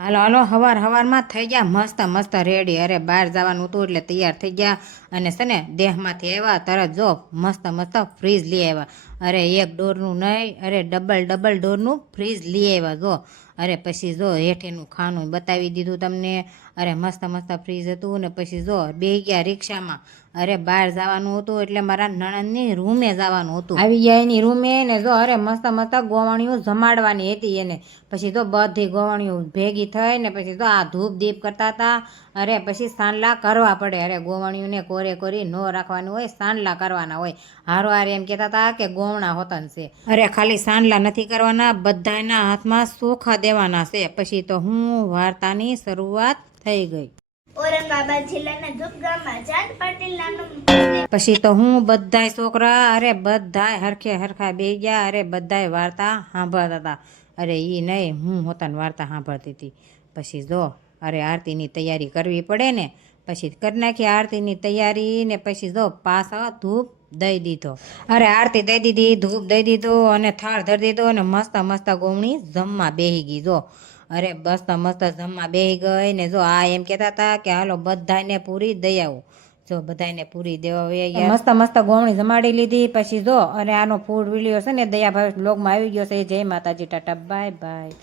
હાલો હાલો હવારમાં થઈ ગયા મસ્ત મસ્ત રેડી. અરે બહાર જવાનું હતું એટલે તૈયાર થઈ ગયા. અને છે ને દેહમાંથી આવ્યા તરત જો મસ્ત મસ્ત ફ્રીજ લઈ આવ્યા. અરે એક ડોરનું નહીં, અરે ડબલ ડોરનું ફ્રીજ લઈ આવ્યા જો. અરે પછી જો હેઠેનું ખાનું બતાવી દીધું તમને. અરે મસ્ત મસ્ત ફ્રીજ હતું. ને પછી જો બે ગયા રિક્ષામાં. અરે બહાર જવાનું હતું એટલે મારા નણંદની રૂમે જવાનું હતું. આવી ગયા એની રૂમે ને જો અરે મસ્ત મસ્ત ગોવાણીઓ જમાડવાની હતી એને. પછી તો બધી ગોવાણીઓ ભેગી થઈ ને પછી તો આ ધૂપ દીપ કરતા હતા. અરે પછી સાંડલા કરવા પડે. અરે ગોવાણીઓને કોરે કોરી ન રાખવાનું હોય, સાંડલા કરવાના હોય. હારો હારે એમ કહેતા હતા કે ગોવણા હોતન છે. અરે ખાલી સાંડલા નથી કરવાના, બધાના હાથમાં ચોખા દેવાના છે. પછી તો હું વાર્તાની શરૂઆત થઈ ગઈ. ઔરંગાબાદ જિલ્લાના ધુપ ગામમાં ચાંદ પાટીલ નામનો પછી તો હું બધાય છોકરા અરે બધાય હરખે હરખા બેહી ગયા. અરે બધાય વાર્તા સાંભળતા હતા. અરે ઈ નહીં, હું હોતાને વાર્તા સાંભળતી હતી. પછી જો અરે આરતીની તૈયારી કરવી પડે ને, પછી કરી નાખી આરતીની તૈયારી. ને પછી જો પાછા ધૂપ દઈ દીધો. અરે આરતી દઈ દીધી, ધૂપ દઈ દીધો અને થાળ ધરી દીધો. અને મસ્ત મસ્ત ગોમણી જમવા બેહી ગઈ જો. અરે મસ્ત મસ્ત જમવા બેહી ગઈ. ને જો આ એમ કહેતા હતા કે હાલો બધાને પૂરી દઈ આવું. જો બધાને પૂરી દેવા ગયા. મસ્ત મસ્ત ગોમણી જમાડી લીધી. પછી જો અને આનો ફૂડ વિડીયો છે ને દયાભાઈ બ્લોગમાં આવી ગયો છે. જય માતાજી, ટાટા બાય બાય.